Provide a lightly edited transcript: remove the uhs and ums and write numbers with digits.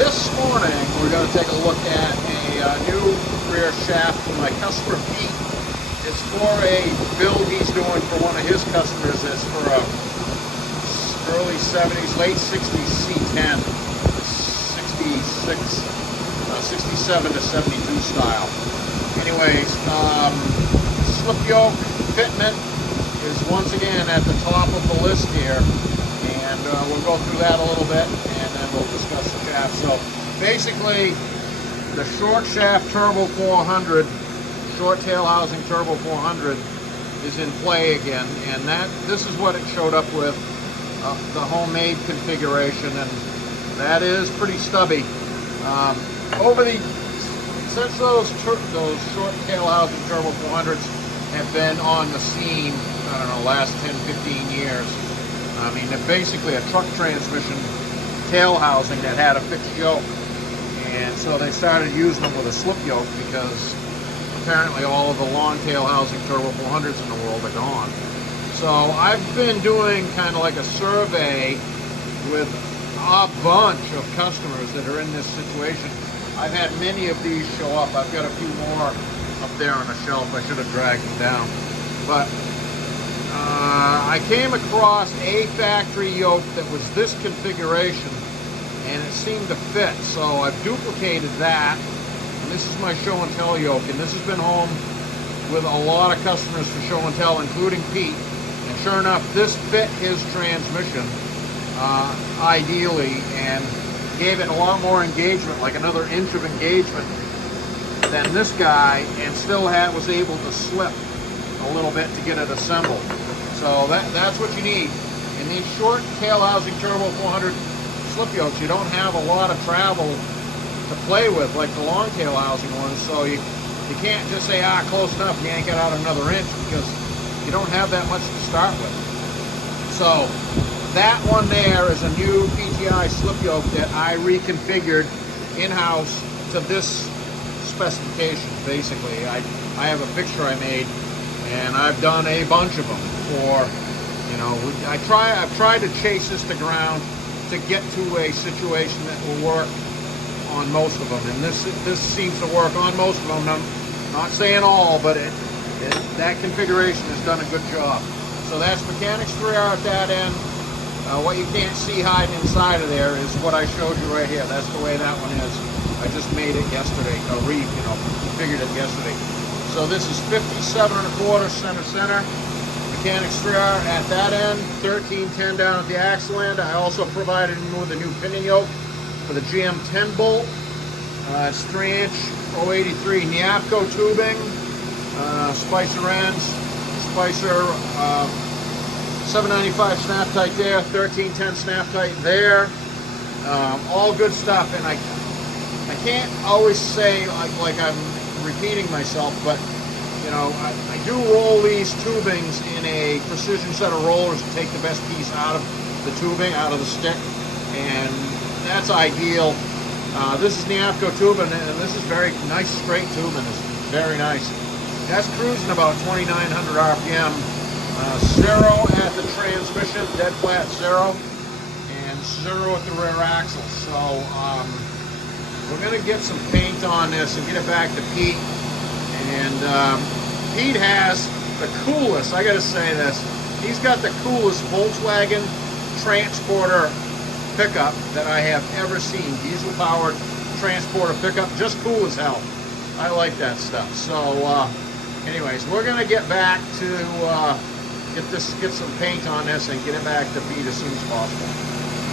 This morning we're going to take a look at a new rear shaft from my customer Pete. It's for a build he's doing for one of his customers. It's for a early 70s, late 60s C10, 67 to 72 style. Anyways, slip yoke fitment is once again at the top of the list here, and we'll go through that a little bit and then we'll discuss the shaft. So basically the short shaft turbo 400, short tail housing turbo 400 is in play again, and this is what it showed up with, the homemade configuration, and that is pretty stubby. Since those short tail housing turbo 400s have been on the scene, I don't know, last 10-15 years. I mean, they're basically a truck transmission tail housing that had a fixed yoke, and so they started using them with a slip yoke because apparently all of the long tail housing turbo 400s in the world are gone. So I've been doing kind of like a survey with a bunch of customers that are in this situation. I've had many of these show up. I've got a few more up there on the shelf. I should have dragged them down. But I came across a factory yoke that was this configuration, and it seemed to fit. So I've duplicated that. And this is my show and tell yoke, and this has been home with a lot of customers for show and tell, including Pete. And sure enough, this fit his transmission ideally, and gave it a lot more engagement, like another inch of engagement than this guy, and still was able to slip a little bit to get it assembled. So that's what you need. In these short tail housing turbo 400 slip yokes, you don't have a lot of travel to play with like the long tail housing ones, so you can't just say, close enough, yank it out another inch, because you don't have that much to start with. So that one there is a new PTI slip yoke that I reconfigured in-house to this specification. Basically, I have a fixture I made, and I've done a bunch of them for, I've tried to chase this to ground to get to a situation that will work on most of them, and this seems to work on most of them. I'm not saying all, but that configuration has done a good job. So that's mechanics 3R at that end. What you can't see hiding inside of there is what I showed you right here. That's the way that one is. I just made it yesterday, configured it yesterday. So this is 57¼ center. Mechanics 3R at that end, 1310 down at the axle end. I also provided him with a new pinion yoke for the GM 10 bolt. It's 3-inch 083 Nyapco tubing, Spicer ends, Spicer 795 snap tight there, 1310 snap tight there. All good stuff, and I can't always say like I'm repeating myself, but I do roll these tubings in a precision set of rollers to take the best piece out of the tubing, out of the stick, and that's ideal. This is Nyapco tubing, and this is very nice straight tubing. It's very nice. That's cruising about 2,900 RPM. Zero at the transmission, dead flat zero, and zero at the rear axle. So we're going to get some paint on this and get it back to Pete. And Pete has the coolest, I got to say this, he's got the coolest Volkswagen transporter pickup that I have ever seen. Diesel powered transporter pickup, just cool as hell. I like that stuff. So anyways, we're going to get back to get some paint on this and get it back to Pete as soon as possible.